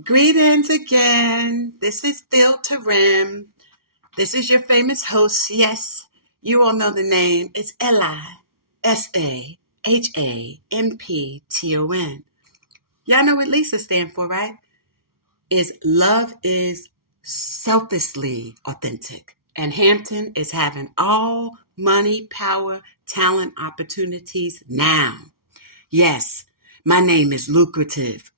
Greetings again. This is Field to Rim. This is your famous host. Yes, you all know the name. It's Shampton. Y'all know what Lisa stands for, right? Is love is selflessly authentic. And Hampton is having all money, power, talent, opportunities now. Yes, my name is lucrative.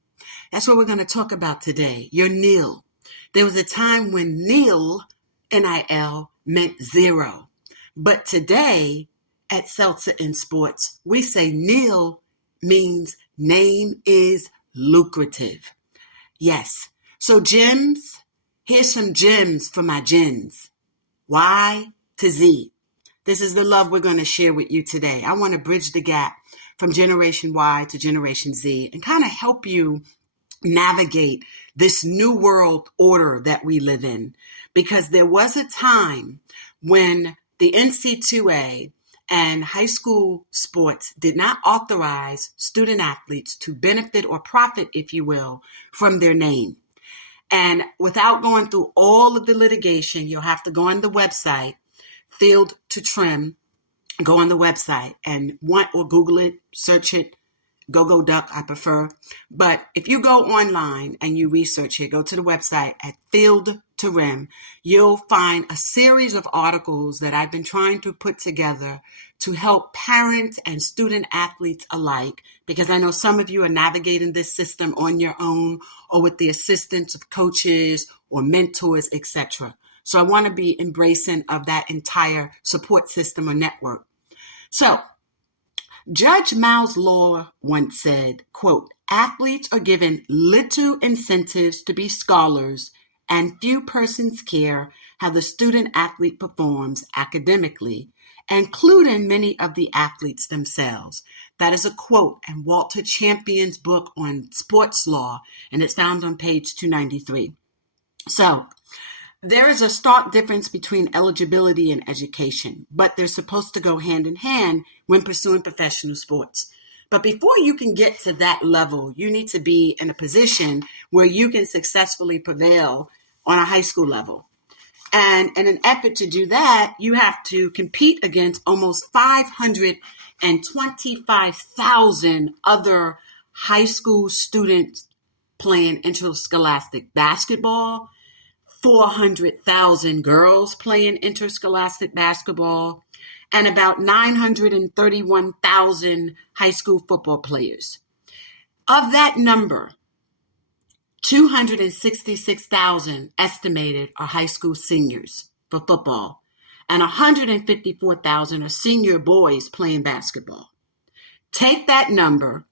That's what we're going to talk about today. Your nil. There was a time when nil, N-I-L, meant zero. But today, at Seltzer in Sports, we say nil means name is lucrative. Yes. So gems, here's some gems for my gens. Y to Z. This is the love we're going to share with you today. I want to bridge the gap from Generation Y to Generation Z and kind of help you navigate this new world order that we live in. Because there was a time when the NC2A and high school sports did not authorize student athletes to benefit or profit, if you will, from their name. And without going through all of the litigation, you'll have to go on the website, Field to Trim, go on the website and or Google it, search it, Go Duck, I prefer. But if you go online and you research it, go to the website at Field to Rim, you'll find a series of articles that I've been trying to put together to help parents and student athletes alike, because I know some of you are navigating this system on your own or with the assistance of coaches or mentors, etc. So I want to be embracing of that entire support system or network. So Judge Miles Law once said, quote, athletes are given little incentives to be scholars and few persons care how the student athlete performs academically, including many of the athletes themselves. That is a quote in Walter Champion's book on sports law, and it's found on page 293. So there is a stark difference between eligibility and education, but they're supposed to go hand in hand when pursuing professional sports. But before you can get to that level, you need to be in a position where you can successfully prevail on a high school level. And in an effort to do that, you have to compete against almost 525,000 other high school students playing interscholastic basketball, 400,000 girls playing interscholastic basketball, and about 931,000 high school football players. Of that number, 266,000 estimated are high school seniors for football, and 154,000 are senior boys playing basketball. Take that number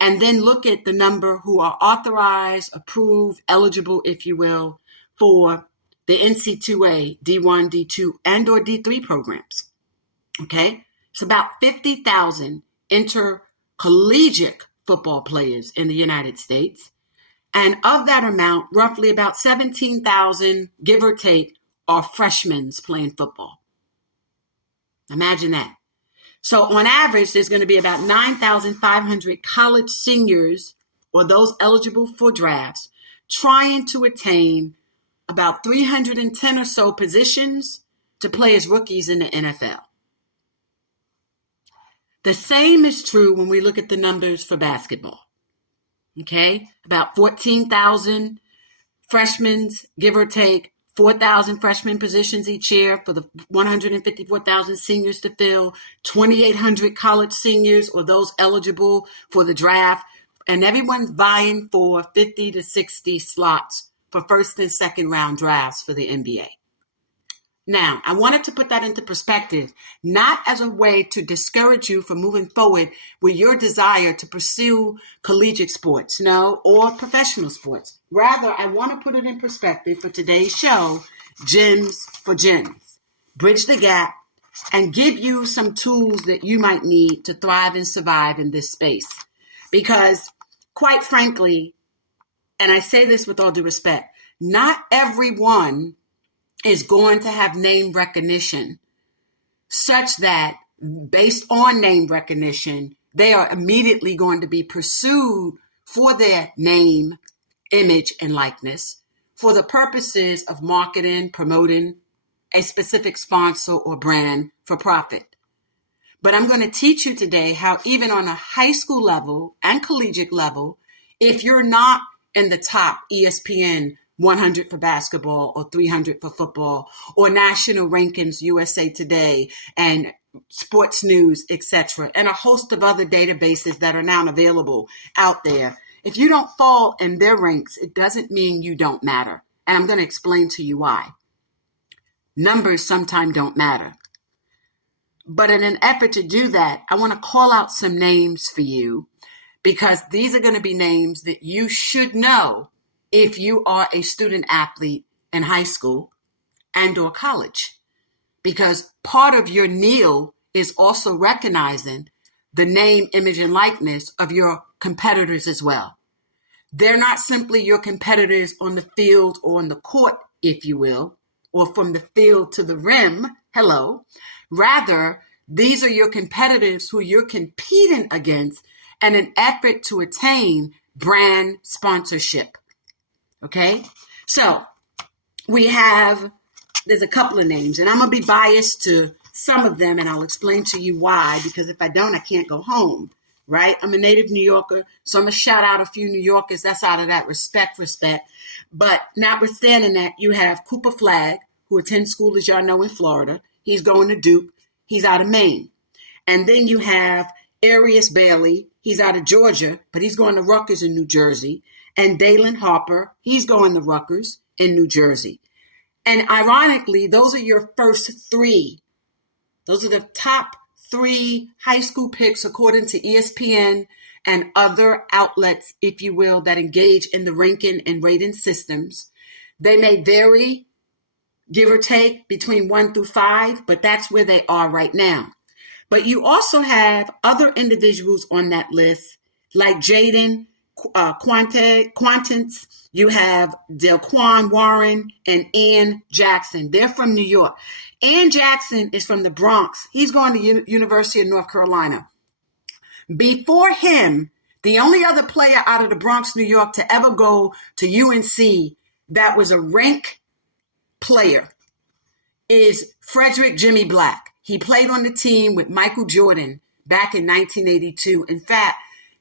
and then look at the number who are authorized, approved, eligible, if you will, for the NC2A, D1, D2, and or D3 programs. Okay? It's about 50,000 intercollegiate football players in the United States. And of that amount, roughly about 17,000, give or take, are freshmen playing football. Imagine that. So on average, there's going to be about 9,500 college seniors or those eligible for drafts trying to attain about 310 or so positions to play as rookies in the NFL. The same is true when we look at the numbers for basketball. Okay, about 14,000 freshmen, give or take, 4,000 freshman positions each year for the 154,000 seniors to fill, 2,800 college seniors or those eligible for the draft, and everyone's vying for 50 to 60 slots for first and second round drafts for the NBA. Now, I wanted to put that into perspective, not as a way to discourage you from moving forward with your desire to pursue collegiate sports, or professional sports. Rather, I want to put it in perspective for today's show, Gems for Gens. Bridge the gap and give you some tools that you might need to thrive and survive in this space. Because, quite frankly, and I say this with all due respect, not everyone is going to have name recognition such that based on name recognition, they are immediately going to be pursued for their name image and likeness for the purposes of marketing, promoting a specific sponsor or brand for profit. But I'm going to teach you today how even on a high school level and collegiate level, if you're not in the top ESPN 100 for basketball or 300 for football or national rankings, USA Today and Sports News, etc., and a host of other databases that are now available out there, if you don't fall in their ranks, it doesn't mean you don't matter. And I'm going to explain to you why. Numbers sometimes don't matter. But in an effort to do that, I want to call out some names for you because these are going to be names that you should know if you are a student athlete in high school and or college. Because part of your kneel is also recognizing the name, image, and likeness of your competitors as well. They're not simply your competitors on the field or on the court, if you will, or from the field to the rim. Hello. Rather, these are your competitors who you're competing against in an effort to attain brand sponsorship. Okay? So there's a couple of names, and I'm going to be biased to some of them, and I'll explain to you why, because if I don't, I can't go home, right? I'm a native New Yorker, so I'm going to shout out a few New Yorkers. That's out of that respect. But notwithstanding that, you have Cooper Flagg, who attends school, as y'all know, in Florida. He's going to Duke. He's out of Maine. And then you have Airious Bailey. He's out of Georgia, but he's going to Rutgers in New Jersey. And Daylen Harper, he's going to Rutgers in New Jersey. And ironically, those are your first three. Those are the top three high school picks according to ESPN and other outlets, if you will, that engage in the ranking and rating systems. They may vary, give or take, between 1 through 5, but that's where they are right now. But you also have other individuals on that list, like Jaylen Quaintance. You have Dellquan Warren and Ian Jackson. They're from New York. Ian Jackson is from the Bronx. He's going to University of North Carolina. Before him, the only other player out of the Bronx, New York, to ever go to UNC that was a rank player is Frederick Jimmy Black. He played on the team with Michael Jordan back in 1982. In fact,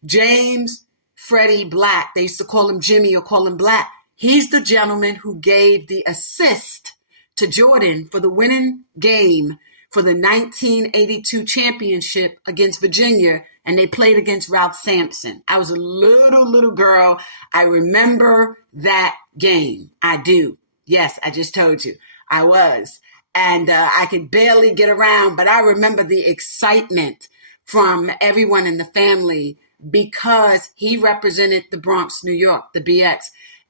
James Freddie Black, they used to call him Jimmy or call him Black. He's the gentleman who gave the assist to Jordan for the winning game for the 1982 championship against Virginia, and they played against Ralph Sampson. I was a little girl. I remember that game. I do. Yes, I just told you. I was. And I could barely get around, but I remember the excitement from everyone in the family because he represented the Bronx, New York, the BX.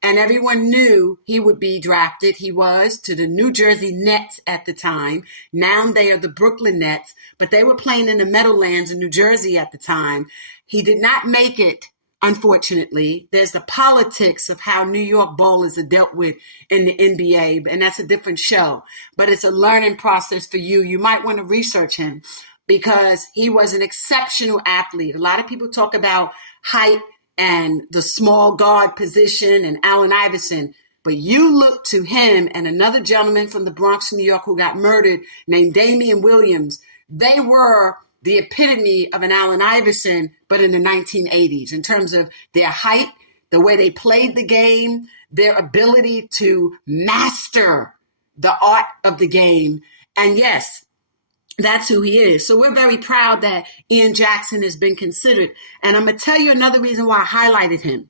And everyone knew he would be drafted. He was to the New Jersey Nets at the time. Now they are the Brooklyn Nets, but they were playing in the Meadowlands in New Jersey at the time. He did not make it, unfortunately. There's the politics of how New York ballers are dealt with in the NBA, and that's a different show. But it's a learning process for you. You might want to research him because he was an exceptional athlete. A lot of people talk about height and the small guard position and Allen Iverson. But you look to him and another gentleman from the Bronx, New York, who got murdered named Damian Williams. They were the epitome of an Allen Iverson, but in the 1980s, in terms of their height, the way they played the game, their ability to master the art of the game. And yes, that's who he is. So we're very proud that Ian Jackson has been considered. And I'm going to tell you another reason why I highlighted him.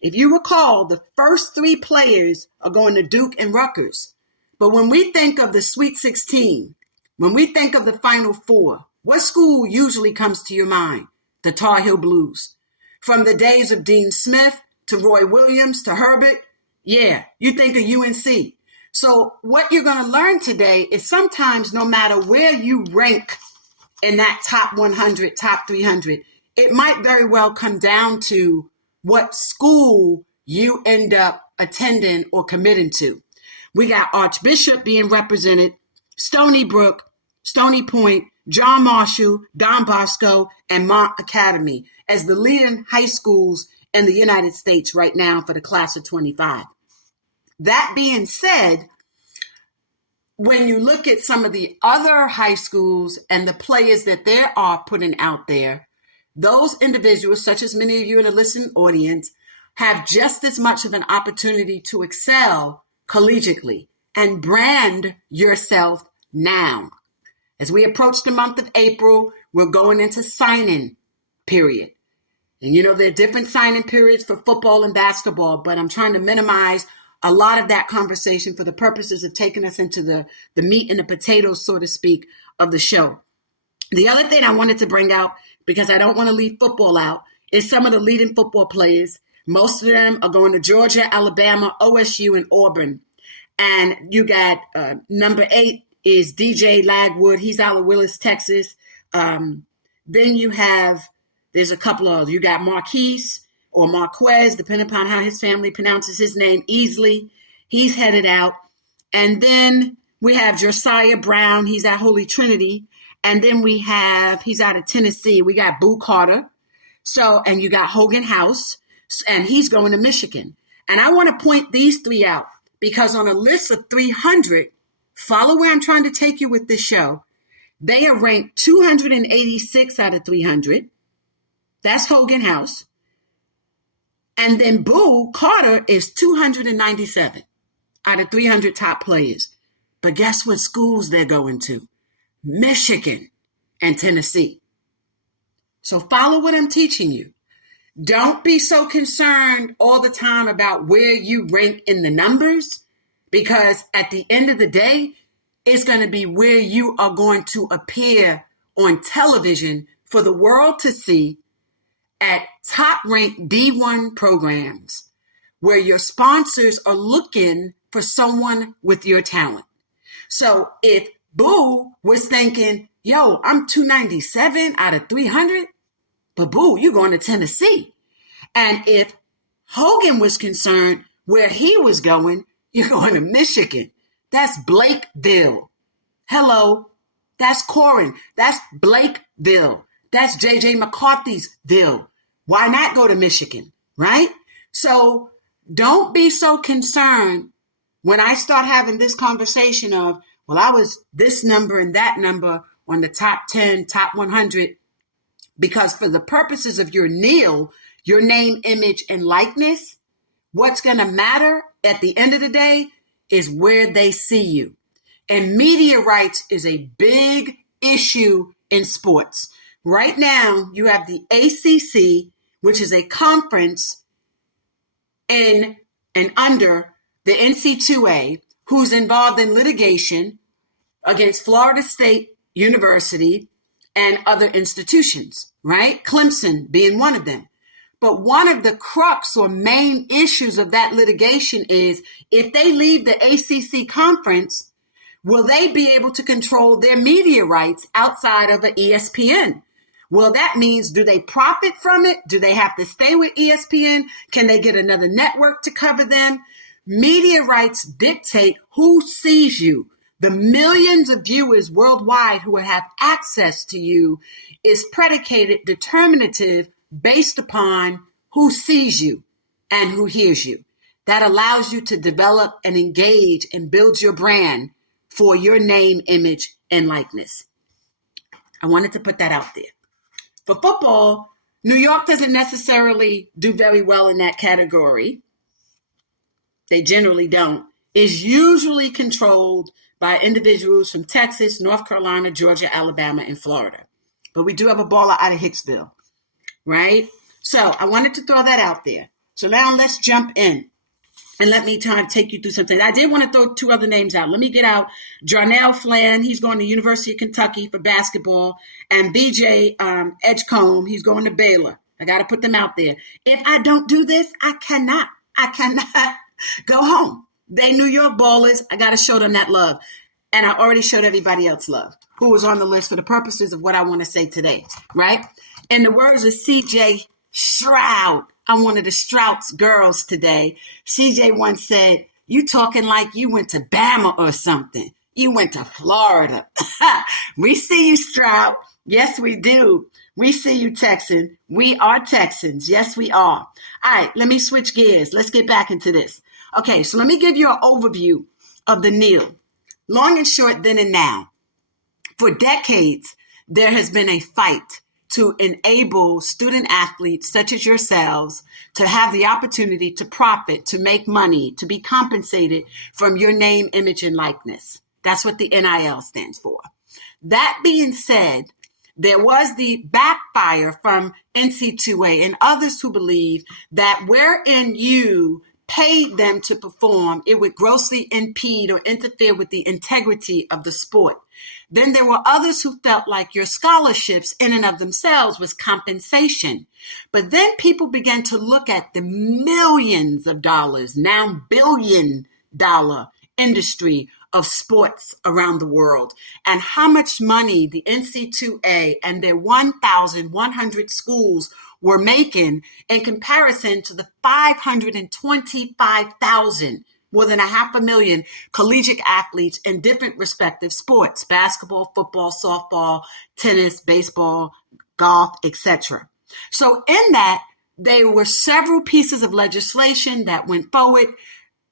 If you recall, the first three players are going to Duke and Rutgers. But when we think of the Sweet 16, when we think of the Final Four, what school usually comes to your mind? The Tar Heel Blues. From the days of Dean Smith to Roy Williams to Herbert, yeah, you think of UNC. So what you're going to learn today is sometimes no matter where you rank in that top 100, top 300, it might very well come down to what school you end up attending or committing to. We got Archbishop being represented, Stony Brook, Stony Point, John Marshall, Don Bosco, and Mont Academy as the leading high schools in the United States right now for the class of 25. That being said, when you look at some of the other high schools and the players that they are putting out there, those individuals, such as many of you in the listening audience, have just as much of an opportunity to excel collegiately and brand yourself now. As we approach the month of April, we're going into signing period. And there are different signing periods for football and basketball, but I'm trying to minimize a lot of that conversation for the purposes of taking us into the meat and the potatoes, so to speak, of the show. The other thing I wanted to bring out, because I don't want to leave football out, is some of the leading football players. Most of them are going to Georgia, Alabama, OSU, and Auburn. And you got number 8 is DJ Lagwood. He's out of Willis, Texas. Then there's a couple of, you got Marques or Marques, depending upon how his family pronounces his name, Easley. He's headed out. And then we have Josiah Brown. He's at Holy Trinity. And then he's out of Tennessee. We got Boo Carter. And you got Hogan Hause, and he's going to Michigan. And I want to point these 3 out because on a list of 300, follow where I'm trying to take you with this show. They are ranked 286 out of 300. That's Hogan Hause. And then Boo Carter is 297 out of 300 top players. But guess what schools they're going to? Michigan and Tennessee. So follow what I'm teaching you. Don't be so concerned all the time about where you rank in the numbers, because at the end of the day, it's going to be where you are going to appear on television for the world to see at top-ranked D1 programs where your sponsors are looking for someone with your talent. So if Boo was thinking, yo, I'm 297 out of 300, but Boo, you're going to Tennessee. And if Hogan was concerned where he was going, you're going to Michigan. That's Blakeville. Hello. That's Corin. That's Blakeville. That's J.J. McCarthy's Ville. Why not go to Michigan, right? So don't be so concerned when I start having this conversation of, well, I was this number and that number on the top 10, top 100, because for the purposes of your NIL, your name, image, and likeness, what's going to matter at the end of the day is where they see you. And media rights is a big issue in sports. Right now, you have the ACC, which is a conference in and under the NC2A, who's involved in litigation against Florida State University and other institutions, right? Clemson being one of them. But one of the crux or main issues of that litigation is if they leave the ACC conference, will they be able to control their media rights outside of an ESPN? Well, that means, do they profit from it? Do they have to stay with ESPN? Can they get another network to cover them? Media rights dictate who sees you. The millions of viewers worldwide who have access to you is predicated, determinative, based upon who sees you and who hears you. That allows you to develop and engage and build your brand for your name, image, and likeness. I wanted to put that out there. For football, New York doesn't necessarily do very well in that category. They generally don't. It's usually controlled by individuals from Texas, North Carolina, Georgia, Alabama, and Florida. But we do have a baller out of Hicksville, right? So I wanted to throw that out there. So now let's jump in and let me try to take you through something. I did want to throw 2 other names out. Let me get out Johnuel Fland. He's going to University of Kentucky for basketball. And BJ Edgecomb, he's going to Baylor. I got to put them out there. If I don't do this, I cannot go home. They New York ballers. I got to show them that love. And I already showed everybody else love who was on the list for the purposes of what I want to say today, right? In the words of CJ Stroud, I'm one of the Stroud's girls today. CJ once said, you talking like you went to Bama or something. You went to Florida. We see you, Stroud. Yes, we do. We see you, Texan. We are Texans. Yes, we are. All right, let me switch gears. Let's get back into this. Okay, so let me give you an overview of the kneel. Long and short, then and now. For decades, there has been a fight to enable student athletes such as yourselves to have the opportunity to profit, to make money, to be compensated from your name, image, and likeness. That's what the NIL stands for. That being said, there was the backfire from NC2A and others who believe that wherein you paid them to perform, it would grossly impede or interfere with the integrity of the sport. Then there were others who felt like your scholarships in and of themselves was compensation. But then people began to look at the millions of dollars, now $billion industry of sports around the world, and how much money the NC2A and their 1,100 schools were making in comparison to the 525,000, more than 500,000 collegiate athletes in different respective sports: basketball, football, softball, tennis, baseball, golf, etc. So in that, there were several pieces of legislation that went forward,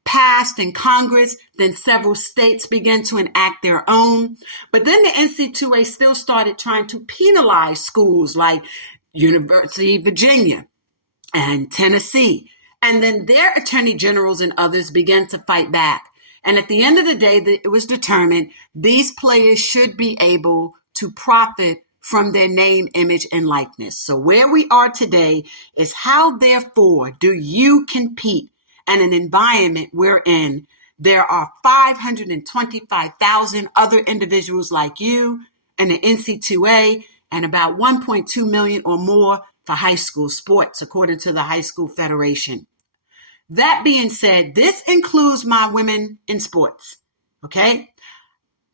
passed in Congress, then several states began to enact their own. But then the NC2A still started trying to penalize schools like University of Virginia and Tennessee. And then their attorney generals and others began to fight back. And at the end of the day, it was determined these players should be able to profit from their name, image, and likeness. So where we are today is how, therefore, do you compete in an environment wherein there are 525,000 other individuals like you in the NC2A and about 1.2 million or more for high school sports, according to the High School Federation. That being said, this includes my women in sports, okay?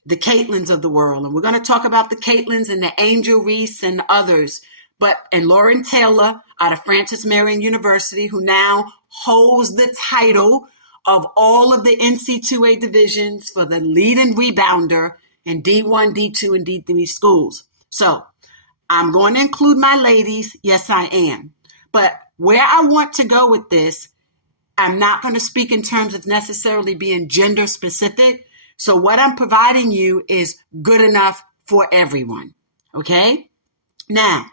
The Caitlins of the world. And we're going to talk about the Caitlins and the Angel Reese and others, and Lauren Taylor out of Francis Marion University, who now holds the title of all of the NC2A divisions for the leading rebounder in D1, D2, and D3 schools. So I'm going to include my ladies. Yes, I am. But where I want to go with this, I'm not going to speak in terms of necessarily being gender specific. So what I'm providing you is good enough for everyone. Okay? Now,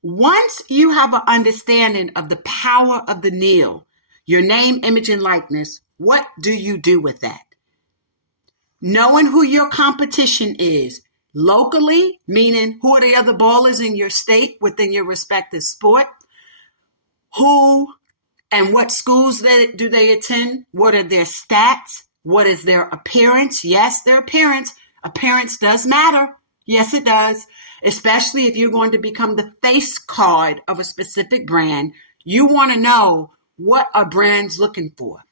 once you have an understanding of the power of the kneel, your name, image, and likeness, what do you do with that? Knowing who your competition is locally, meaning who are the other ballers in your state within your respective sport, who and what schools do they attend, what are their stats, what is their appearance? Yes, their appearance. Appearance does matter. Yes, it does. Especially if you're going to become the face card of a specific brand, you want to know what a brand's looking for.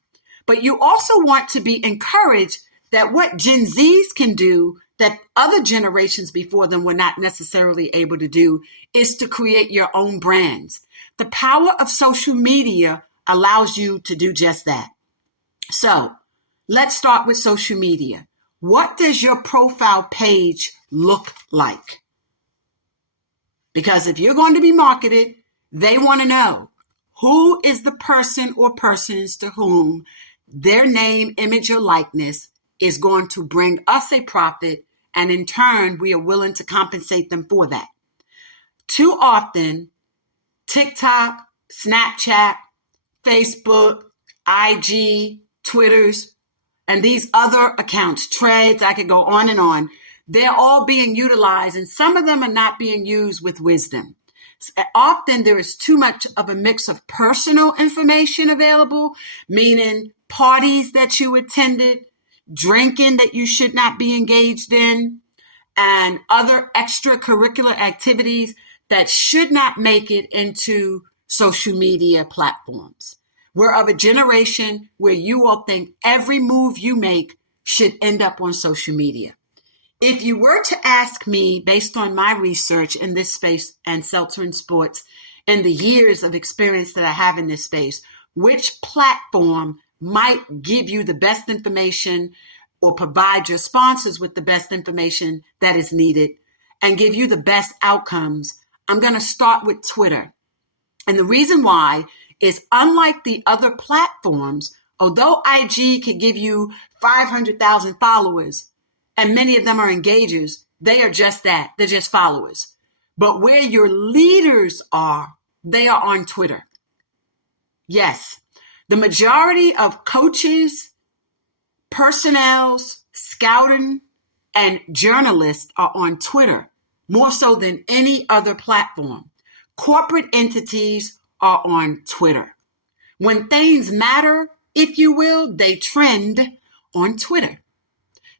But you also want to be encouraged that what Gen Zs can do that other generations before them were not necessarily able to do is to create your own brands. The power of social media allows you to do just that. So let's start with social media. What does your profile page look like? Because if you're going to be marketed, they want to know who is the person or persons to whom their name, image, or likeness is going to bring us a profit, and in turn, we are willing to compensate them for that. Too often, TikTok, Snapchat, Facebook, IG, Twitters, and these other accounts, Threads, I could go on and on, they're all being utilized, and some of them are not being used with wisdom. Often there is too much of a mix of personal information available, meaning parties that you attended, drinking that you should not be engaged in, and other extracurricular activities that should not make it into social media platforms. We're of a generation where you all think every move you make should end up on social media. If you were to ask me, based on my research in this space and Seltzer in Sports and the years of experience that I have in this space, which platform might give you the best information or provide your sponsors with the best information that is needed and give you the best outcomes, I'm going to start with Twitter. And the reason why is, unlike the other platforms, although IG could give you 500,000 followers and many of them are engagers, they are just that. They're just followers. But where your leaders are, they are on Twitter. Yes, the majority of coaches, personnel, scouting, and journalists are on Twitter, more so than any other platform. Corporate entities are on Twitter. When things matter, if you will, they trend on Twitter.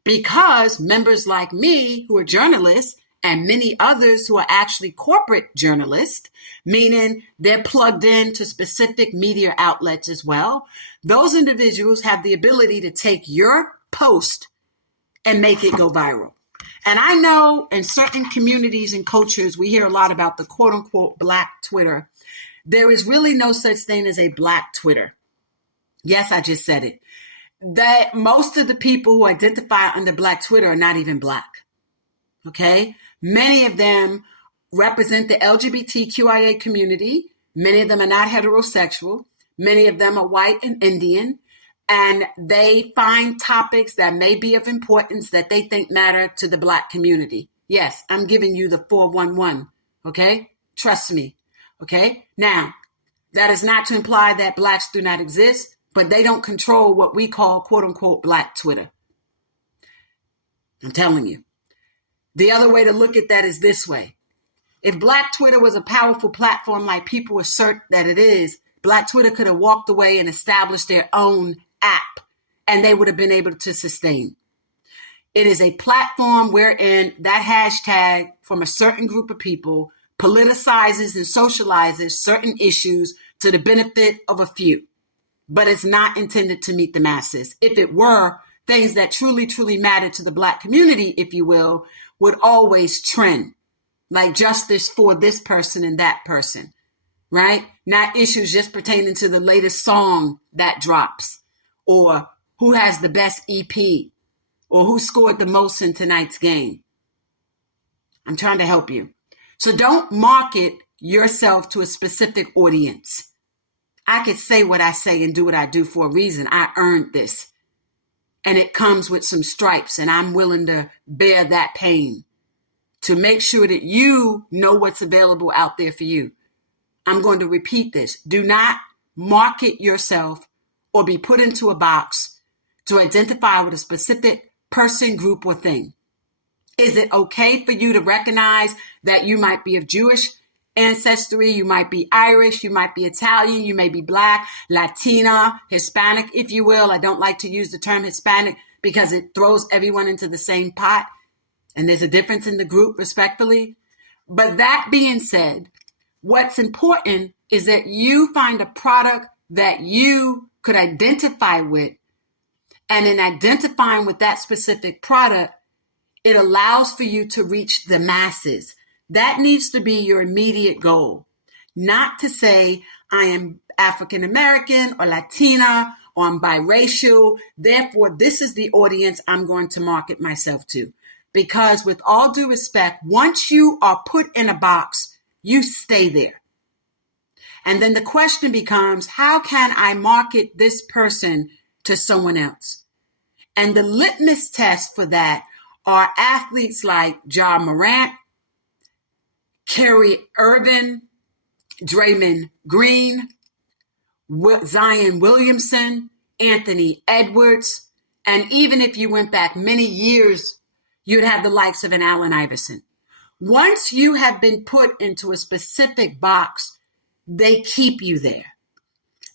Because members like me, who are journalists, and many others who are actually corporate journalists, meaning they're plugged into specific media outlets as well, those individuals have the ability to take your post and make it go viral. And I know in certain communities and cultures, we hear a lot about the quote unquote Black Twitter. There is really no such thing as a Black Twitter. Yes, I just said it. That most of the people who identify under Black Twitter are not even Black. Okay? Many of them represent the LGBTQIA community. Many of them are not heterosexual. Many of them are white and Indian. And they find topics that may be of importance that they think matter to the Black community. Yes, I'm giving you the 411. Okay? Trust me. Okay? Now, that is not to imply that Blacks do not exist, but they don't control what we call quote unquote Black Twitter. I'm telling you. The other way to look at that is this way. If Black Twitter was a powerful platform like people assert that it is, Black Twitter could have walked away and established their own app, and they would have been able to sustain. It is a platform wherein that hashtag from a certain group of people politicizes and socializes certain issues to the benefit of a few. But it's not intended to meet the masses. If it were, things that truly, truly matter to the Black community, if you will, would always trend, like justice for this person and that person, right? Not issues just pertaining to the latest song that drops, or who has the best EP, or who scored the most in tonight's game. I'm trying to help you. So don't market yourself to a specific audience. I could say what I say and do what I do for a reason. I earned this. And it comes with some stripes, and I'm willing to bear that pain to make sure that you know what's available out there for you. I'm going to repeat this. Do not market yourself or be put into a box to identify with a specific person, group, or thing. Is it okay for you to recognize that you might be of Jewish ancestry, you might be Irish, you might be Italian, you may be Black, Latina, Hispanic, if you will? I don't like to use the term Hispanic because it throws everyone into the same pot, and there's a difference in the group, respectfully. But that being said, what's important is that you find a product that you could identify with, and in identifying with that specific product, it allows for you to reach the masses. That needs to be your immediate goal. Not to say I am African American or Latina or I'm biracial. Therefore, this is the audience I'm going to market myself to. Because with all due respect, once you are put in a box, you stay there. And then the question becomes, how can I market this person to someone else? And the litmus test for that are athletes like Ja Morant, Kyrie Irving, Draymond Green, Zion Williamson, Anthony Edwards, and even if you went back many years, you'd have the likes of an Allen Iverson. Once you have been put into a specific box, they keep you there.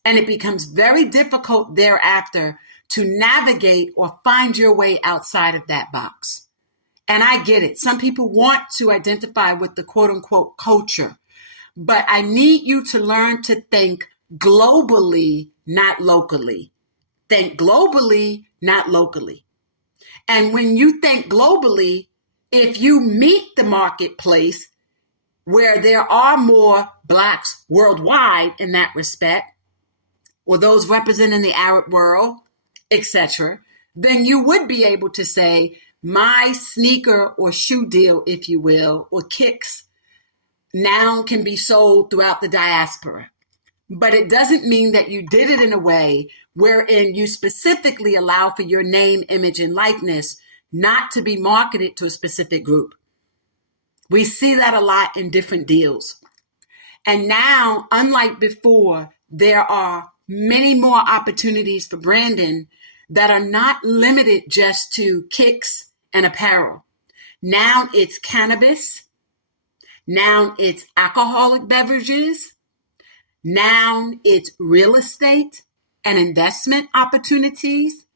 And it becomes very difficult thereafter to navigate or find your way outside of that box. And I get it. Some people want to identify with the quote unquote culture, but I need you to learn to think globally, not locally. Think globally, not locally. And when you think globally, if you meet the marketplace where there are more Blacks worldwide in that respect, or those representing the Arab world, etc., then you would be able to say, my sneaker or shoe deal, if you will, or kicks now can be sold throughout the diaspora. But it doesn't mean that you did it in a way wherein you specifically allow for your name, image, and likeness not to be marketed to a specific group. We see that a lot in different deals. And now, unlike before, there are many more opportunities for branding that are not limited just to kicks and apparel. Now it's cannabis. Now it's alcoholic beverages. Now it's real estate and investment opportunities.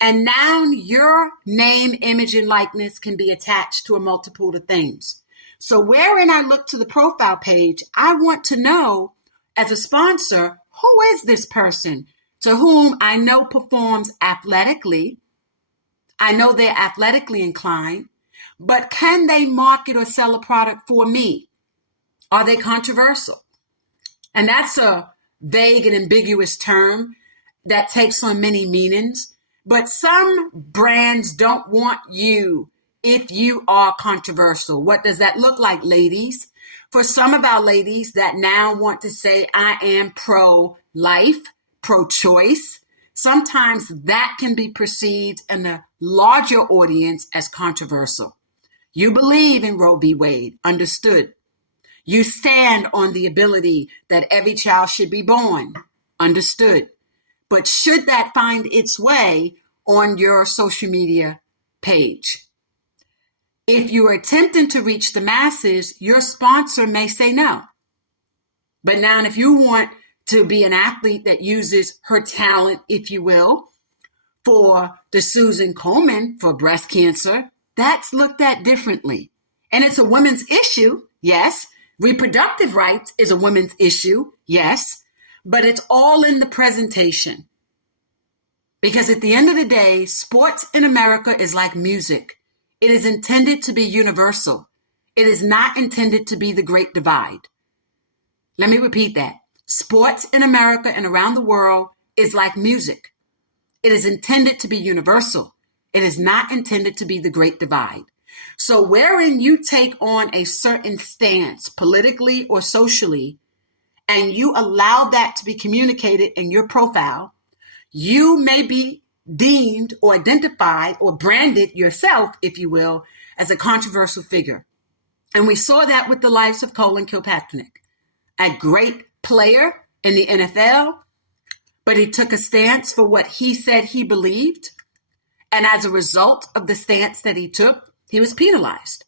And now your name, image, and likeness can be attached to a multitude of things. So wherein I look to the profile page, I want to know as a sponsor, who is this person to whom I know performs athletically? I know they're athletically inclined, but can they market or sell a product for me? Are they controversial? And that's a vague and ambiguous term that takes on many meanings. But some brands don't want you if you are controversial. What does that look like, ladies? For some of our ladies that now want to say, I am pro-life, pro-choice, sometimes that can be perceived in a larger audience as controversial. You believe in Roe v. Wade, understood. You stand on the ability that every child should be born, understood. But should that find its way on your social media page? If you are attempting to reach the masses, your sponsor may say no. But now if you want to be an athlete that uses her talent, if you will, for the Susan Komen for breast cancer, that's looked at differently. And it's a women's issue, yes. Reproductive rights is a women's issue, yes. But it's all in the presentation. Because at the end of the day, sports in America is like music. It is intended to be universal. It is not intended to be the great divide. Let me repeat that. Sports in America and around the world is like music. It is intended to be universal. It is not intended to be the great divide. So wherein you take on a certain stance politically or socially, and you allow that to be communicated in your profile, you may be deemed or identified or branded yourself, if you will, as a controversial figure. And we saw that with the likes of Colin Kilpatrick, a great player in the NFL, but he took a stance for what he said he believed. And as a result of the stance that he took, he was penalized.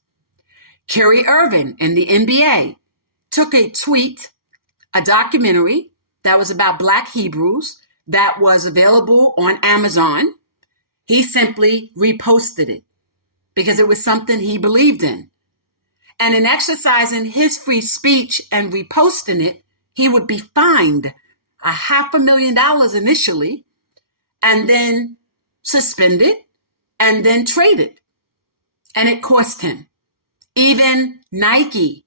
Kyrie Irving in the NBA took a tweet, a documentary that was about Black Hebrews that was available on Amazon. He simply reposted it because it was something he believed in. And in exercising his free speech and reposting it, he would be fined $500,000 initially, and then suspended, and then traded. And it cost him. Even Nike.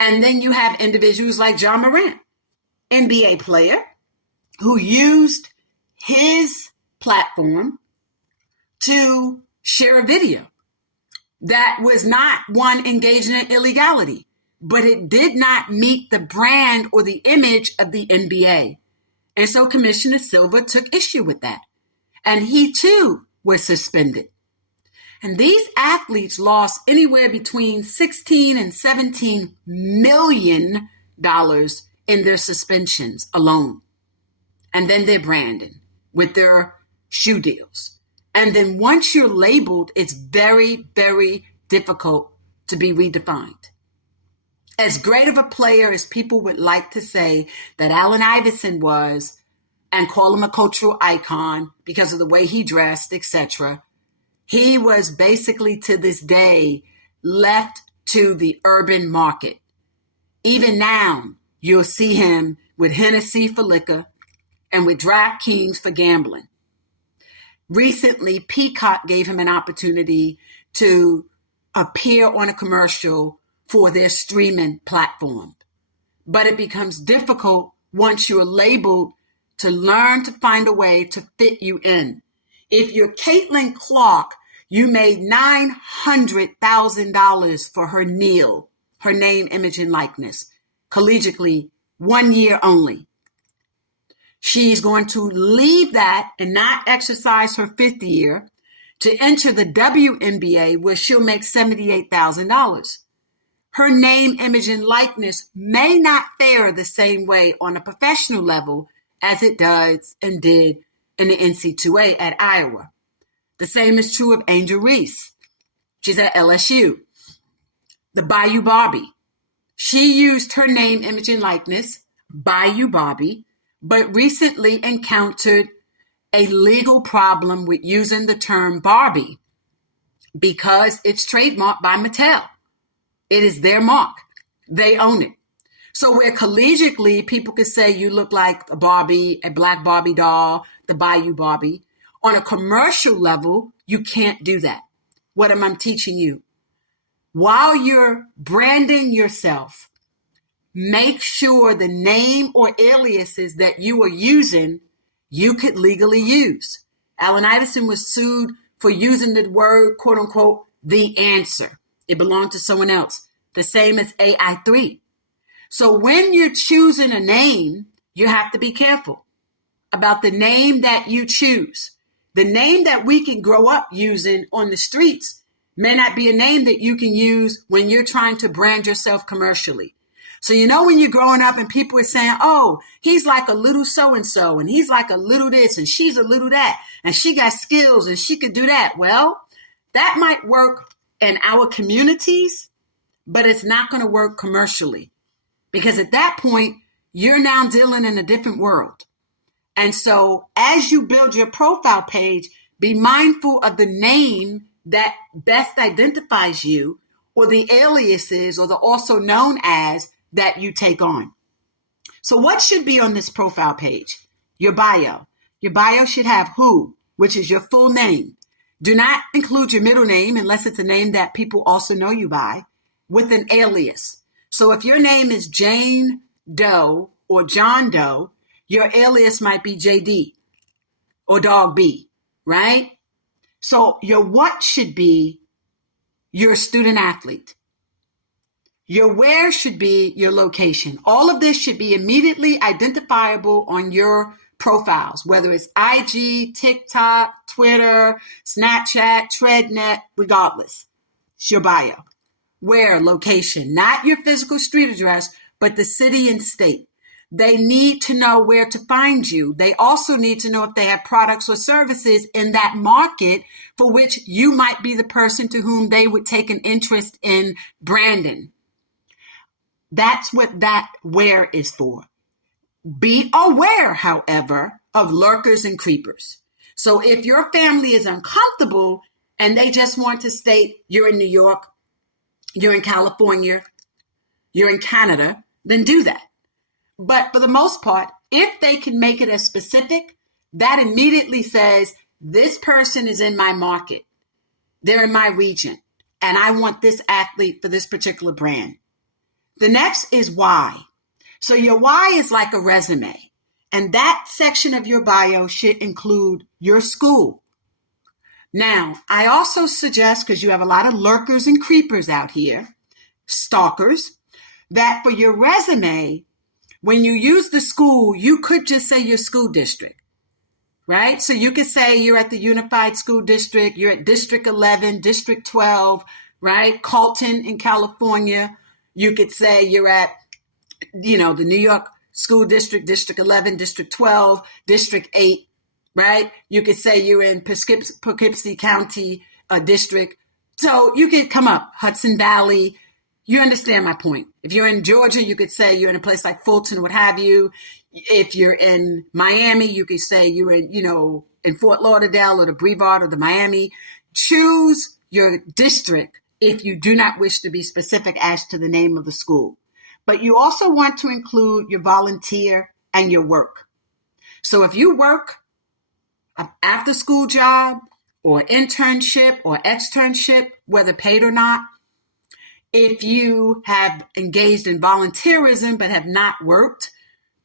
And then you have individuals like John Morant, NBA player, who used his platform to share a video that was not one engaging in illegality, but it did not meet the brand or the image of the NBA. And so Commissioner Silver took issue with that. And he too was suspended. And these athletes lost anywhere between $16 and $17 million in their suspensions alone. And then their branding with their shoe deals. And then once you're labeled, it's very, very difficult to be redefined. As great of a player as people would like to say that Allen Iverson was, and call him a cultural icon because of the way he dressed, etc., he was basically to this day left to the urban market. Even now, you'll see him with Hennessy for liquor and with DraftKings for gambling. Recently, Peacock gave him an opportunity to appear on a commercial for their streaming platform. But it becomes difficult once you're labeled to learn to find a way to fit you in. If you're Caitlin Clark, you made $900,000 for her kneel, her name, image, and likeness. Collegiately, 1 year only. She's going to leave that and not exercise her 5th year to enter the WNBA, where she'll make $78,000. Her name, image, and likeness may not fare the same way on a professional level as it does and did in the NC2A at Iowa. The same is true of Angel Reese. She's at LSU. The Bayou Barbie. She used her name, image, and likeness, Bayou Barbie, but recently encountered a legal problem with using the term Barbie because it's trademarked by Mattel. It is their mark. They own it. So where collegiately people could say you look like a Barbie, a black Barbie doll, the Bayou Barbie, on a commercial level, you can't do that. What am I teaching you? While you're branding yourself, make sure the name or aliases that you are using, you could legally use. Allen Iverson was sued for using the word, quote unquote, the answer. It belonged to someone else. The same as AI3. So when you're choosing a name, you have to be careful about the name that you choose. The name that we can grow up using on the streets may not be a name that you can use when you're trying to brand yourself commercially. So, when you're growing up and people are saying, oh, he's like a little so-and-so, and he's like a little this, and she's a little that, and she got skills, and she could do that. Well, that might work in our communities, but it's not going to work commercially. Because at that point, you're now dealing in a different world. And so as you build your profile page, be mindful of the name that best identifies you, or the aliases, or the also known as that you take on. So what should be on this profile page? Your bio. Your bio should have who, which is your full name. Do not include your middle name unless it's a name that people also know you by, with an alias. So if your name is Jane Doe or John Doe, your alias might be JD or Dog B, right? So your what should be your student athlete. Your where should be your location. All of this should be immediately identifiable on your profiles, whether it's IG, TikTok, Twitter, Snapchat, ThreadNet, regardless. It's your bio. Where, location, not your physical street address, but the city and state. They need to know where to find you. They also need to know if they have products or services in that market for which you might be the person to whom they would take an interest in branding. That's what that where is for. Be aware, however, of lurkers and creepers. So if your family is uncomfortable and they just want to state you're in New York, you're in California, you're in Canada, then do that. But for the most part, if they can make it as specific, that immediately says this person is in my market. They're in my region, and I want this athlete for this particular brand. The next is why. So your why is like a resume, and that section of your bio should include your school. Now, I also suggest, because you have a lot of lurkers and creepers out here, stalkers, that for your resume, when you use the school, you could just say your school district, right? So you could say you're at the Unified School District, you're at District 11, District 12, right? Colton in California. You could say you're at, the New York School District, District 11, District 12, District 8, right? You could say you're in Poughkeepsie County District. So you could come up, Hudson Valley. You understand my point. If you're in Georgia, you could say you're in a place like Fulton, what have you. If you're in Miami, you could say you're in, in Fort Lauderdale or the Brevard or the Miami. Choose your district if you do not wish to be specific as to the name of the school. But you also want to include your volunteer and your work. So if you work an after-school job or internship or externship, whether paid or not, if you have engaged in volunteerism but have not worked,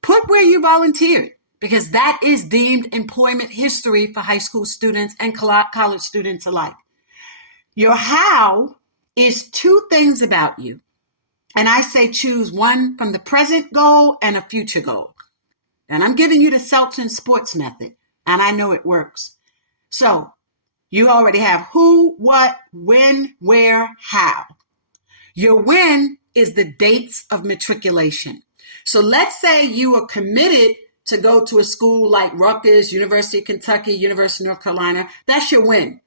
put where you volunteered, because that is deemed employment history for high school students and college students alike. Your how is two things about you. And I say choose one from the present goal and a future goal. And I'm giving you the Selton sports method, and I know it works. So you already have who, what, when, where, how. Your when is the dates of matriculation. So let's say you are committed to go to a school like Rutgers, University of Kentucky, University of North Carolina. That's your when.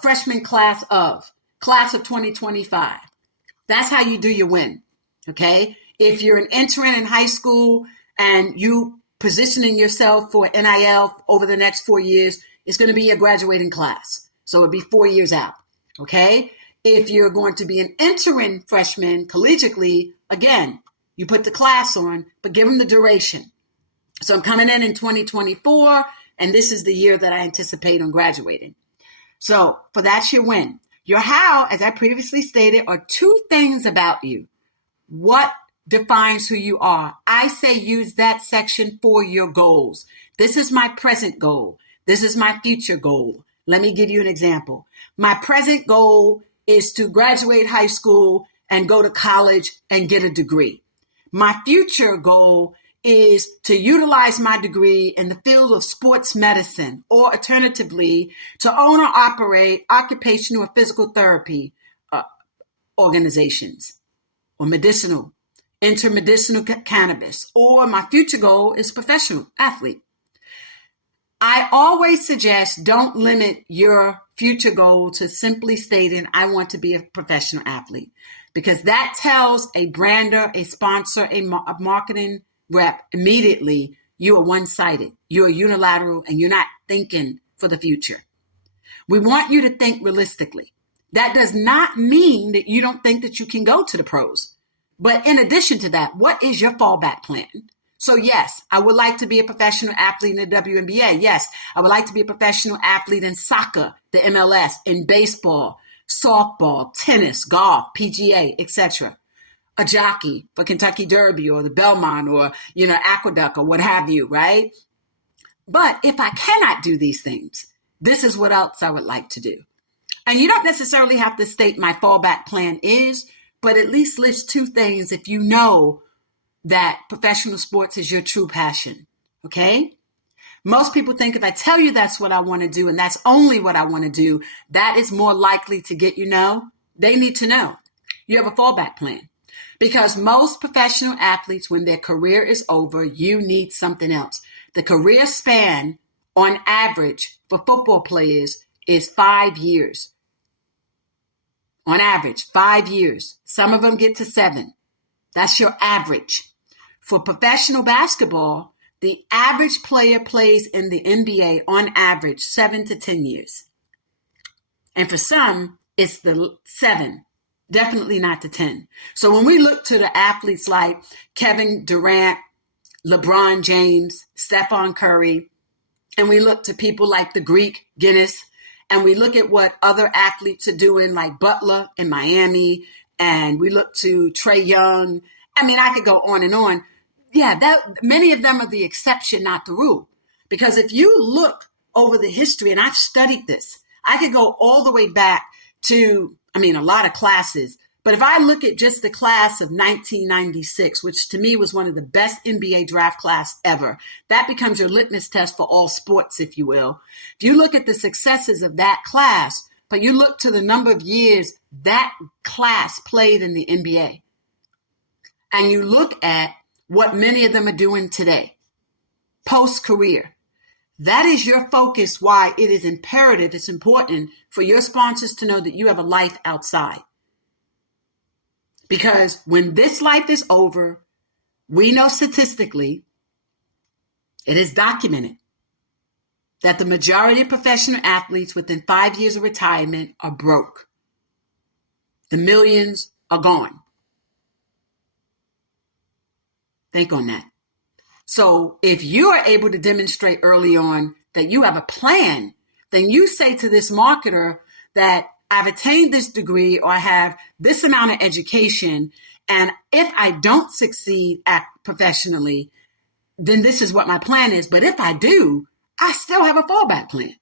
Freshman class of 2025. That's how you do your when. Okay. If you're an intern in high school and you positioning yourself for NIL over the next 4 years, it's going to be your graduating class. So it'll be 4 years out. Okay. If you're going to be an interim freshman collegiately, again, you put the class on, but give them the duration. So I'm coming in 2024, and this is the year that I anticipate on graduating. So for that's your when. Your how, as I previously stated, are two things about you. What defines who you are? I say use that section for your goals. This is my present goal. This is my future goal. Let me give you an example. My present goal is to graduate high school and go to college and get a degree. My future goal is to utilize my degree in the field of sports medicine, or alternatively, to own or operate occupational or physical therapy organizations, or intermedicinal cannabis, or my future goal is professional athlete. I always suggest don't limit your future goal to simply stating, I want to be a professional athlete, because that tells a brander, a sponsor, a marketing rep immediately you are one-sided, you're unilateral, and you're not thinking for the future. We want you to think realistically. That does not mean that you don't think that you can go to the pros. But in addition to that, what is your fallback plan? So yes, I would like to be a professional athlete in the WNBA. Yes, I would like to be a professional athlete in soccer, the MLS, in baseball, softball, tennis, golf, PGA, etc. A jockey for Kentucky Derby or the Belmont or, Aqueduct or what have you, right? But if I cannot do these things, this is what else I would like to do. And you don't necessarily have to state my fallback plan is, but at least list two things if you know that professional sports is your true passion, okay? Most people think if I tell you that's what I want to do and that's only what I want to do, that is more likely to get They need to know you have a fallback plan. Because most professional athletes, when their career is over, you need something else. The career span, on average, for football players is 5 years. On average, 5 years. Some of them get to 7. That's your average. For professional basketball, the average player plays in the NBA on average 7 to 10 years. And for some, it's the 7. Definitely not the 10. So when we look to the athletes like Kevin Durant, LeBron James, Stephen Curry, and we look to people like the Greek GENS, and we look at what other athletes are doing like Butler in Miami, and we look to Trae Young. I mean, I could go on and on. Yeah, many of them are the exception, not the rule. Because if you look over the history, and I've studied this, I could go all the way back to, a lot of classes. But if I look at just the class of 1996, which to me was one of the best NBA draft class ever, that becomes your litmus test for all sports, if you will. If you look at the successes of that class, but you look to the number of years that class played in the NBA, and you look at what many of them are doing today, post-career, that is your focus, why it is imperative, it's important for your sponsors to know that you have a life outside. Because when this life is over, we know statistically, it is documented, that the majority of professional athletes within 5 years of retirement are broke. The millions are gone. Think on that. So if you are able to demonstrate early on that you have a plan, then you say to this marketer that I've attained this degree or I have this amount of education, and if I don't succeed professionally, then this is what my plan is. But if I do, I still have a fallback plan.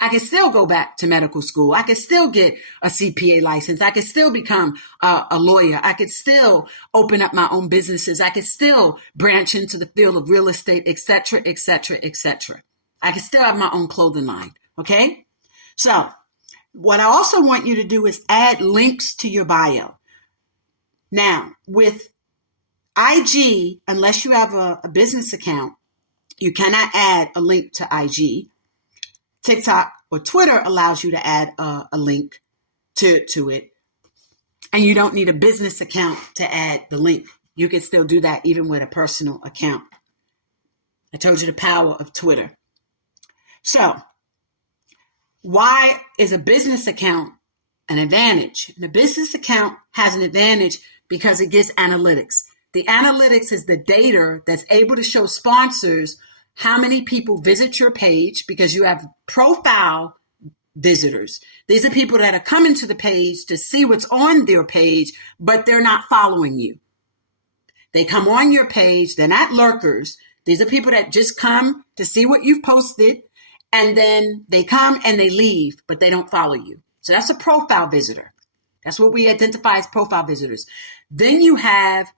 I can still go back to medical school. I can still get a CPA license. I can still become a lawyer. I could still open up my own businesses. I could still branch into the field of real estate, et cetera, et cetera, et cetera. I can still have my own clothing line. Okay. So what I also want you to do is add links to your bio. Now with IG, unless you have a business account, you cannot add a link to IG. TikTok or Twitter allows you to add a link to it. And you don't need a business account to add the link. You can still do that even with a personal account. I told you the power of Twitter. So why is a business account an advantage? And a business account has an advantage because it gets analytics. The analytics is the data that's able to show sponsors how many people visit your page, because you have profile visitors. These are people that are coming to the page to see what's on their page, but they're not following you. They come on your page. They're not lurkers. These are people that just come to see what you've posted, and then they come and they leave, but they don't follow you. So that's a profile visitor. That's what we identify as profile visitors. Then you have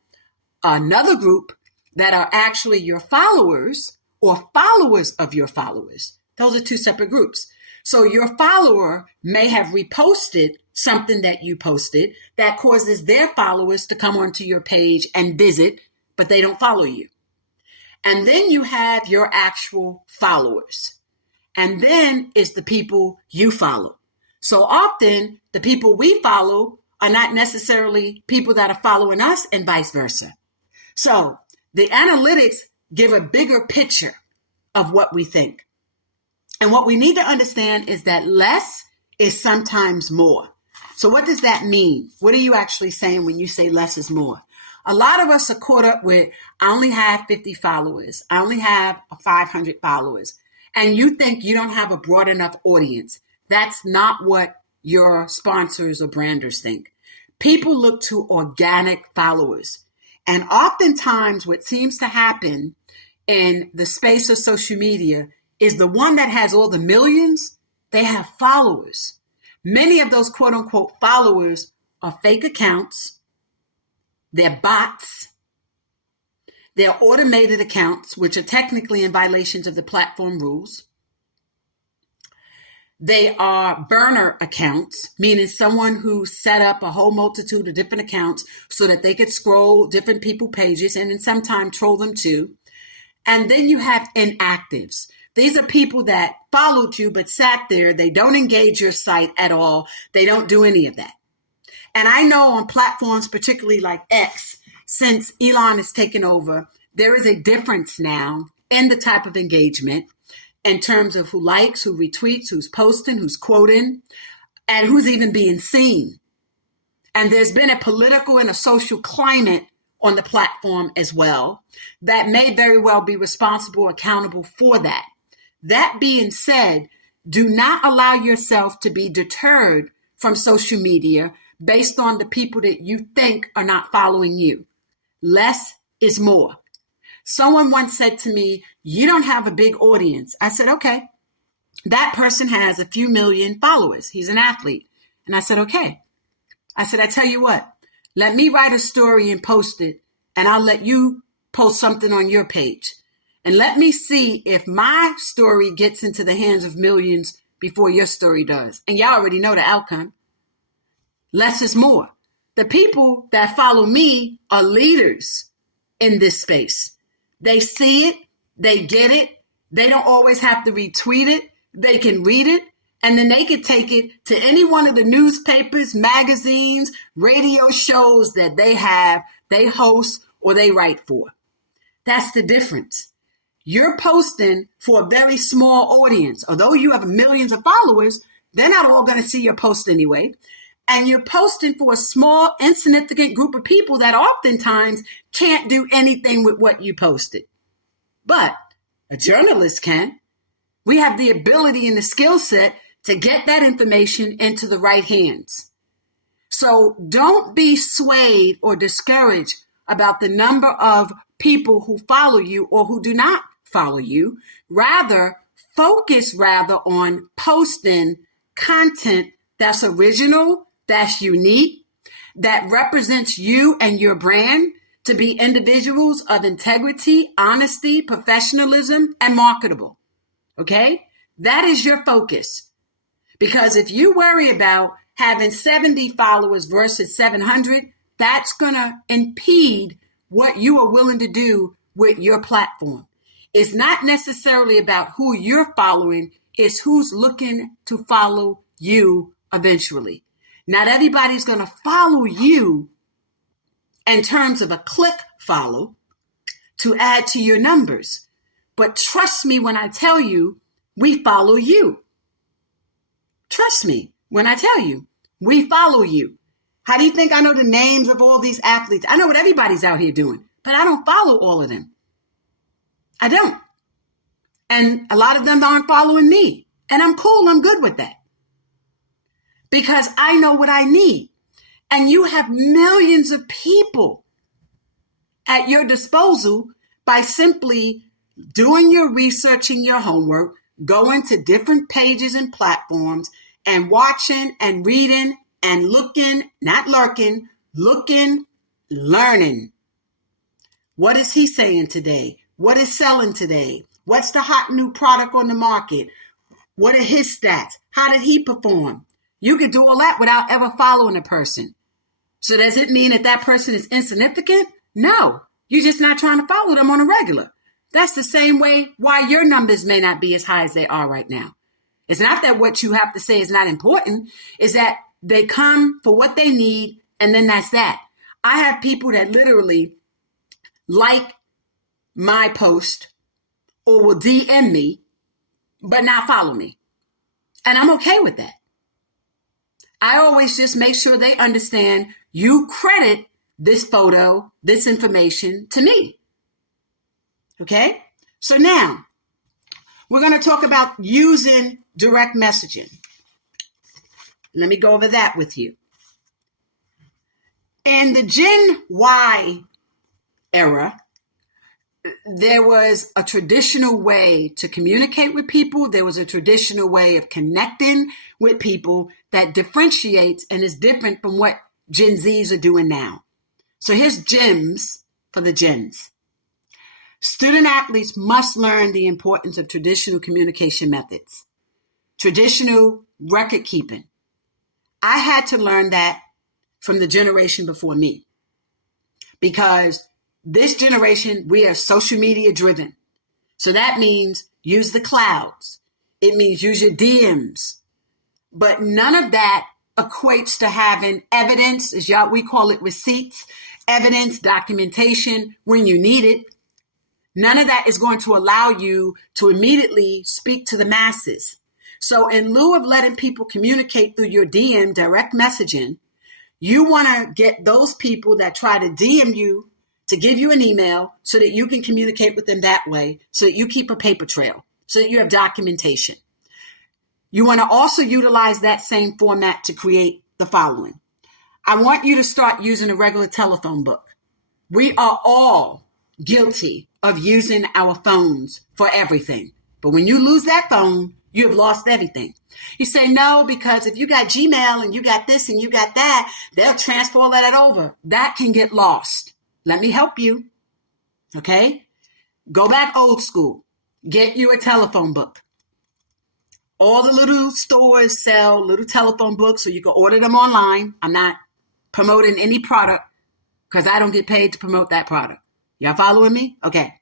another group that are actually your followers or followers of your followers. Those are two separate groups. So your follower may have reposted something that you posted that causes their followers to come onto your page and visit, but they don't follow you. And then you have your actual followers. And then it's the people you follow. So often the people we follow are not necessarily people that are following us, and vice versa. So the analytics give a bigger picture of what we think. And what we need to understand is that less is sometimes more. So what does that mean? What are you actually saying when you say less is more? A lot of us are caught up with, I only have 50 followers. I only have 500 followers. And you think you don't have a broad enough audience. That's not what your sponsors or branders think. People look to organic followers. And oftentimes what seems to happen in the space of social media is the one that has all the millions, they have followers. Many of those quote unquote followers are fake accounts. They're bots. They're automated accounts, which are technically in violations of the platform rules. They are burner accounts, meaning someone who set up a whole multitude of different accounts so that they could scroll different people's pages and then sometimes troll them too. And then you have inactives. These are people that followed you but sat there. They don't engage your site at all. They don't do any of that. And I know on platforms, particularly like X, since Elon has taken over, there is a difference now in the type of engagement in terms of who likes, who retweets, who's posting, who's quoting, and who's even being seen. And there's been a political and a social climate on the platform as well that may very well be responsible, accountable for that. That being said, do not allow yourself to be deterred from social media based on the people that you think are not following you. Less is more. Someone once said to me, you don't have a big audience. I said, okay, that person has a few million followers. He's an athlete. And I said, okay. I said, I tell you what, let me write a story and post it, and I'll let you post something on your page. And let me see if my story gets into the hands of millions before your story does. And y'all already know the outcome. Less is more. The people that follow me are leaders in this space. They see it. They get it. They don't always have to retweet it. They can read it. And then they can take it to any one of the newspapers, magazines, radio shows that they host, or they write for. That's the difference. You're posting for a very small audience. Although you have millions of followers, they're not all going to see your post anyway. And you're posting for a small, insignificant group of people that oftentimes can't do anything with what you posted. But a journalist can. We have the ability and the skill set to get that information into the right hands. So don't be swayed or discouraged about the number of people who follow you or who do not follow you. Rather, Focus rather on posting content that's original, that's unique, that represents you and your brand to be individuals of integrity, honesty, professionalism, and marketable. Okay? That is your focus. Because if you worry about having 70 followers versus 700, that's going to impede what you are willing to do with your platform. It's not necessarily about who you're following, it's who's looking to follow you eventually. Not everybody's going to follow you in terms of a click follow to add to your numbers. But trust me when I tell you, we follow you. Trust me when I tell you, we follow you. How do you think I know the names of all these athletes? I know what everybody's out here doing, but I don't follow all of them. I don't. And a lot of them aren't following me. And I'm cool. I'm good with that. Because I know what I need. And you have millions of people at your disposal by simply doing your research and your homework, going to different pages and platforms and watching and reading and looking, not lurking, looking, learning. What is he saying today? What is selling today? What's the hot new product on the market? What are his stats? How did he perform? You could do all that without ever following a person. So does it mean that that person is insignificant? No, you're just not trying to follow them on a regular. That's the same way why your numbers may not be as high as they are right now. It's not that what you have to say is not important. It's that they come for what they need, and then that's that. I have people that literally like my post or will DM me, but not follow me. And I'm okay with that. I always just make sure they understand you credit this photo, this information to me. Okay? So now we're going to talk about using direct messaging. Let me go over that with you. In the Gen Y era, there was a traditional way to communicate with people. There was a traditional way of connecting with people that differentiates and is different from what Gen Zs are doing now. So here's gems for the gens. Student athletes must learn the importance of traditional communication methods, traditional record keeping. I had to learn that from the generation before me because this generation, we are social media driven. So that means use the clouds. It means use your DMs. But none of that equates to having evidence, as we call it receipts, evidence, documentation when you need it. None of that is going to allow you to immediately speak to the masses. So in lieu of letting people communicate through your DM, direct messaging, you want to get those people that try to DM you to give you an email so that you can communicate with them that way, so that you keep a paper trail, so that you have documentation. You want to also utilize that same format to create the following. I want you to start using a regular telephone book. We are all guilty of using our phones for everything. But when you lose that phone, you have lost everything. You say no, because if you got Gmail and you got this and you got that, they'll transfer all that over. That can get lost. Let me help you. Okay? Go back old school. Get you a telephone book. All the little stores sell little telephone books, so you can order them online. I'm not promoting any product because I don't get paid to promote that product. Y'all following me? Okay.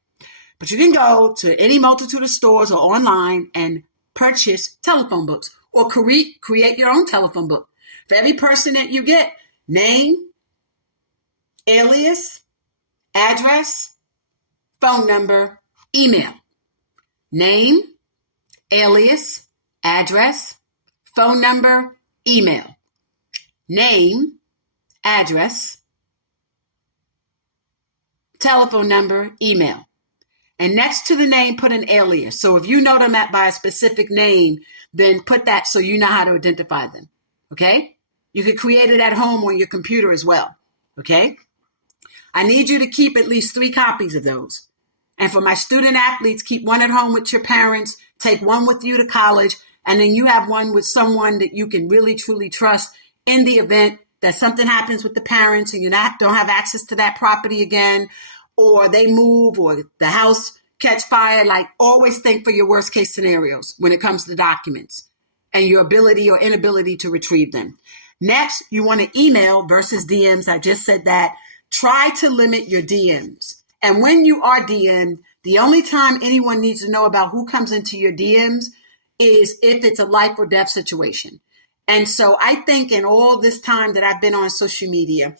But you can go to any multitude of stores or online and purchase telephone books or create your own telephone book. For every person that you get, name, alias, address, phone number, email. Name, alias, address, phone number, email. Name, address, telephone number, email. And next to the name, put an alias. So if you know them by a specific name, then put that so you know how to identify them. Okay? You can create it at home on your computer as well. Okay? I need you to keep at least 3 copies of those. And for my student athletes, keep one at home with your parents. take one with you to college, and then you have one with someone that you can really, truly trust in the event that something happens with the parents and don't have access to that property again, or they move, or the house catch fire. Like, always think for your worst case scenarios when it comes to documents and your ability or inability to retrieve them. Next, you want to email versus DMs. I just said that. Try to limit your DMs. And when you are DM'd, the only time anyone needs to know about who comes into your DMs is if it's a life or death situation. And so I think in all this time that I've been on social media,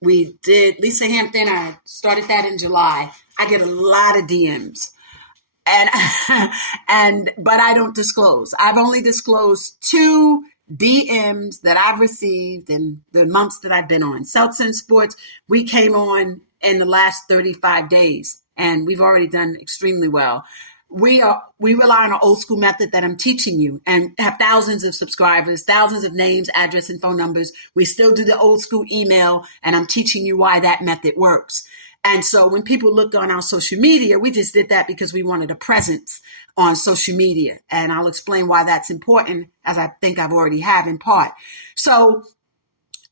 we did Lisa Hampton. I started that in July. I get a lot of DMs, but I don't disclose. I've only disclosed 2 DMs that I've received in the months that I've been on. Seltzer Sports, we came on in the last 35 days, and we've already done extremely well. We rely on an old school method that I'm teaching you, and have thousands of subscribers, thousands of names, address, and phone numbers. We still do the old school email, and I'm teaching you why that method works. And so when people look on our social media, we just did that because we wanted a presence on social media. And I'll explain why that's important, as I think I've already have in part. So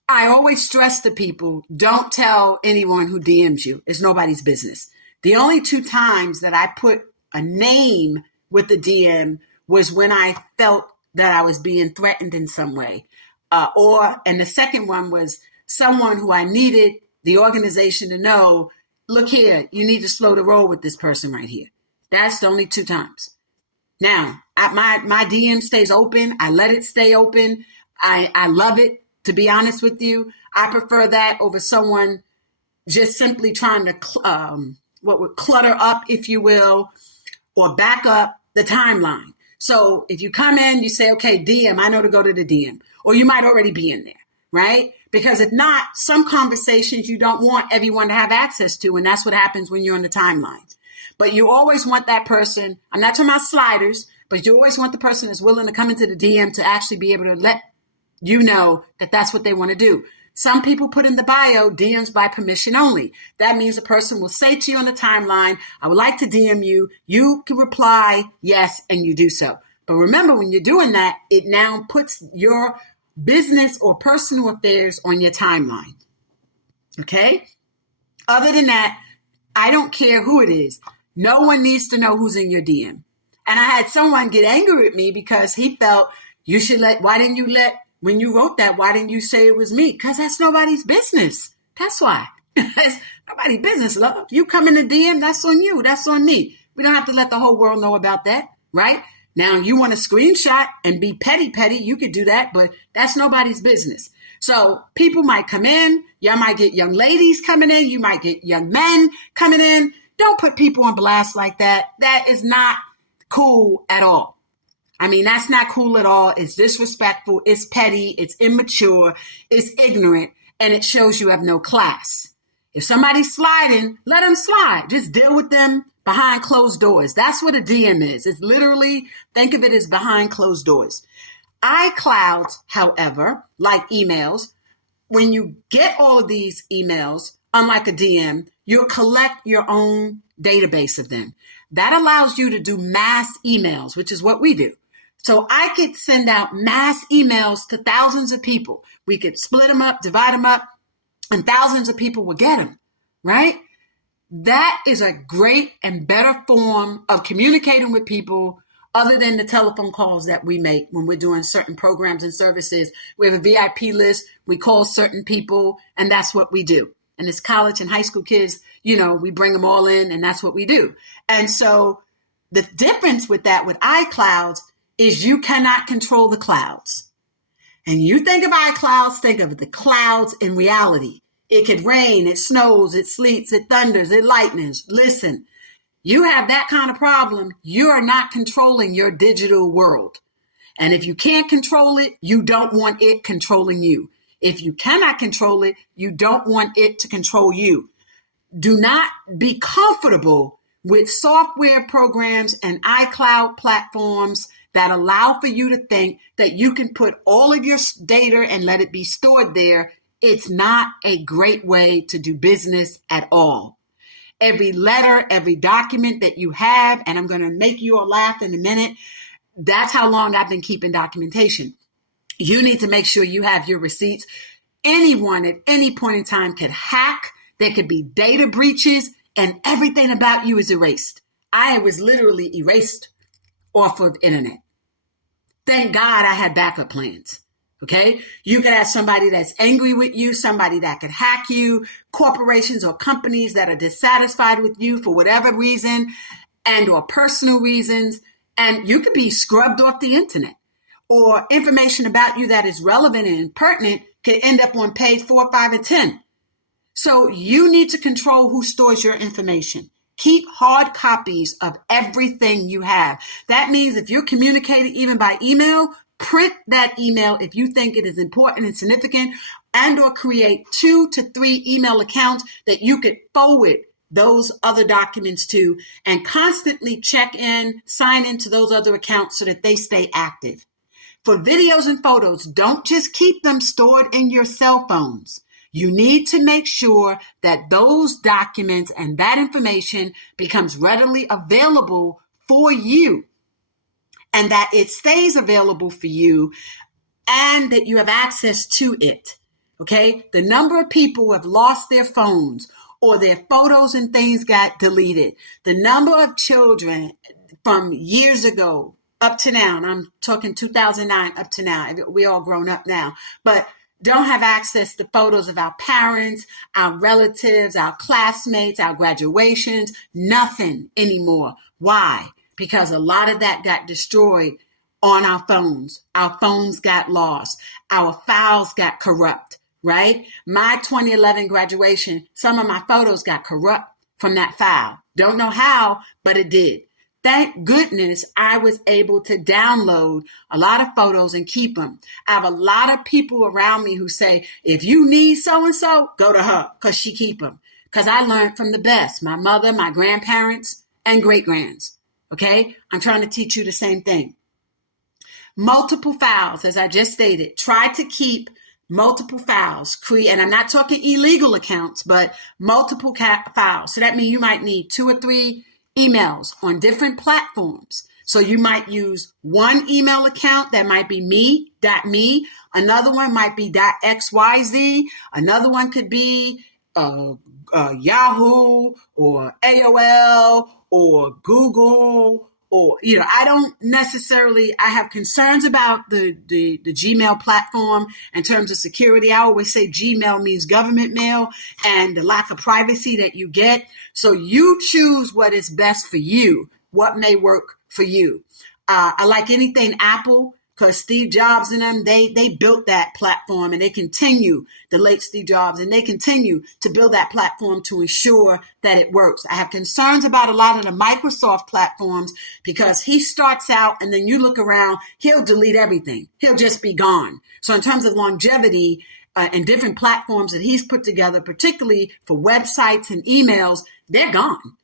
I always stress to people, don't tell anyone who DMs you. It's nobody's business. The only 2 times that I put a name with the DM was when I felt that I was being threatened in some way. And the second one was someone who I needed the organization to know, look here, you need to slow the roll with this person right here. That's the only 2 times. Now, my DM stays open. I let it stay open. I love it, to be honest with you. I prefer that over someone just simply trying to clutter up, if you will, or back up the timeline. So if you come in, you say, okay, DM, I know to go to the DM, or you might already be in there, right? Because if not, some conversations you don't want everyone to have access to, and that's what happens when you're on the timeline. But you always want that person, I'm not talking about sliders, but you always want the person that's willing to come into the DM to actually be able to let you know that that's what they want to do. Some people put in the bio, DMs by permission only. That means a person will say to you on the timeline, I would like to DM you. You can reply yes, and you do so. But remember, when you're doing that, it now puts your business or personal affairs on your timeline. Okay? Other than that, I don't care who it is. No one needs to know who's in your DM. And I had someone get angry at me because he felt why didn't you when you wrote that, why didn't you say it was me? Because that's nobody's business. That's why. It's nobody's business, love. You come in the DM, that's on you. That's on me. We don't have to let the whole world know about that, right? Now, you want to screenshot and be petty, you could do that, but that's nobody's business. So people might come in. Y'all might get young ladies coming in. You might get young men coming in. Don't put people on blast like that. That is not cool at all. I mean, that's not cool at all. It's disrespectful. It's petty. It's immature. It's ignorant. And it shows you have no class. If somebody's sliding, let them slide. Just deal with them behind closed doors. That's what a DM is. It's literally, think of it as behind closed doors. iClouds, however, like emails, when you get all of these emails, unlike a DM, you'll collect your own database of them. That allows you to do mass emails, which is what we do. So I could send out mass emails to thousands of people. We could split them up, divide them up, and thousands of people will get them, right? That is a great and better form of communicating with people other than the telephone calls that we make when we're doing certain programs and services. We have a VIP list. We call certain people, and that's what we do. And as college and high school kids, we bring them all in, and that's what we do. And so the difference with that, with iClouds, is you cannot control the clouds. And you think of iClouds, think of the clouds in reality. It could rain, it snows, it sleets, it thunders, it lightens. Listen, you have that kind of problem, you are not controlling your digital world. And if you can't control it, you don't want it controlling you. If you cannot control it, you don't want it to control you. Do not be comfortable with software programs and iCloud platforms that allow for you to think that you can put all of your data and let it be stored there. It's not a great way to do business at all. every letter, every document that you have, and I'm going to make you all laugh in a minute. That's how long I've been keeping documentation. You need to make sure you have your receipts. Anyone at any point in time could hack. There could be data breaches, and everything about you is erased. I was literally erased off of the internet. Thank God I had backup plans. Okay. You could have somebody that's angry with you, somebody that could hack you, corporations or companies that are dissatisfied with you for whatever reason and or personal reasons. And you could be scrubbed off the internet, or information about you that is relevant and pertinent could end up on page 4, 5, and 10. So you need to control who stores your information. Keep hard copies of everything you have. That means if you're communicating even by email, print that email if you think it is important and significant, and or create 2 to 3 email accounts that you could forward those other documents to, and constantly check in, sign into those other accounts so that they stay active. For videos and photos, don't just keep them stored in your cell phones. You need to make sure that those documents and that information becomes readily available for you, and that it stays available for you, and that you have access to it. Okay? The number of people who have lost their phones or their photos and things got deleted, the number of children from years ago up to now, and I'm talking 2009 up to now, we all grown up now, but don't have access to photos of our parents, our relatives, our classmates, our graduations, nothing anymore. Why? Because a lot of that got destroyed on our phones. Our phones got lost. Our files got corrupt, right? My 2011 graduation, some of my photos got corrupt from that file. Don't know how, but it did. Thank goodness I was able to download a lot of photos and keep them. I have a lot of people around me who say, if you need so-and-so, go to her because she keep them. Because I learned from the best, my mother, my grandparents, and great-grands. Okay? I'm trying to teach you the same thing. Multiple files, as I just stated. Try to keep multiple files. And I'm not talking illegal accounts, but multiple files. So that means you might need 2 or 3 emails on different platforms. So you might use one email account that might be me.me. Another one might be .xyz. Another one could be Yahoo or AOL or Google, or, I don't necessarily, I have concerns about the Gmail platform in terms of security. I always say Gmail means government mail and the lack of privacy that you get. So you choose what is best for you, what may work for you. I like anything Apple, because Steve Jobs and them, they built that platform, and they continue, the late Steve Jobs, and they continue to build that platform to ensure that it works. I have concerns about a lot of the Microsoft platforms, because he starts out and then you look around, he'll delete everything. He'll just be gone. So in terms of longevity and different platforms that he's put together, particularly for websites and emails, they're gone.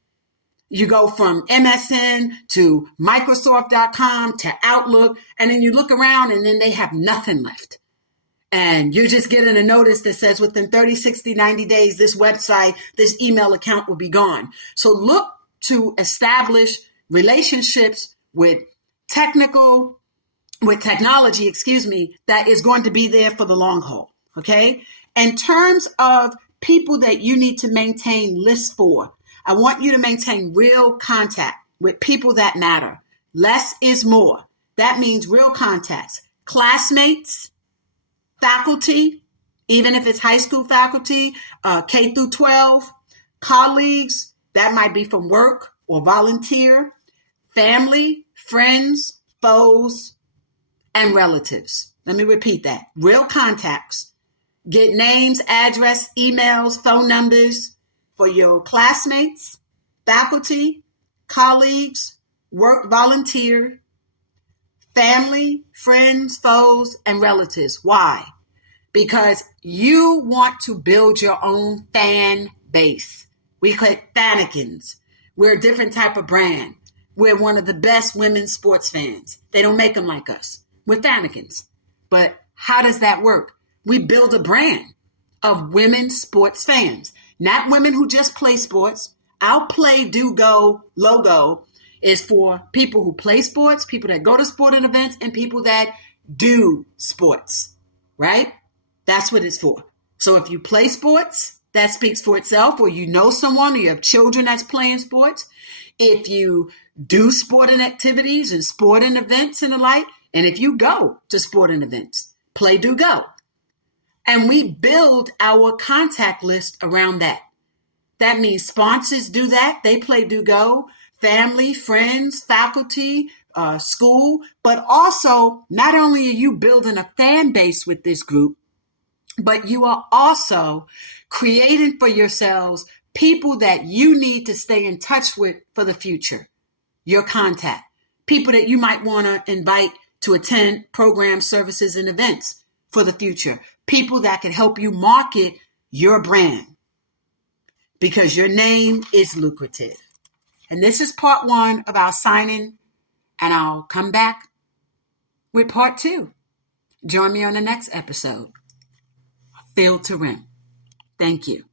You go from MSN to Microsoft.com to Outlook, and then you look around and then they have nothing left. And you're just getting a notice that says within 30, 60, 90 days, this website, this email account will be gone. So look to establish relationships with technology, that is going to be there for the long haul. Okay. In terms of people that you need to maintain lists for, I want you to maintain real contact with people that matter. Less is more. That means real contacts. Classmates, faculty, even if it's high school faculty, K through 12, colleagues, that might be from work or volunteer, family, friends, foes, and relatives. Let me repeat that. Real contacts. Get names, address, emails, phone numbers for your classmates, faculty, colleagues, work volunteer, family, friends, foes, and relatives. Why? Because you want to build your own fan base. We call it Fannikins. We're a different type of brand. We're one of the best women's sports fans. They don't make them like us. We're Fannikins. But how does that work? We build a brand of women's sports fans. Not women who just play sports. Our Play, Do, Go logo is for people who play sports, people that go to sporting events, and people that do sports, right? That's what it's for. So if you play sports, that speaks for itself, or you know someone, or you have children that's playing sports. If you do sporting activities and sporting events and the like, and if you go to sporting events, Play, Do, Go. And we build our contact list around that. That means sponsors do that. They play, do, go. Family, friends, faculty, school. But also, not only are you building a fan base with this group, but you are also creating for yourselves people that you need to stay in touch with for the future. Your contact. People that you might want to invite to attend programs, services, and events for the future. People that can help you market your brand, because your name is lucrative. And this is part 1 of our signing, and I'll come back with part 2. Join me on the next episode. Field to Rim. Thank you.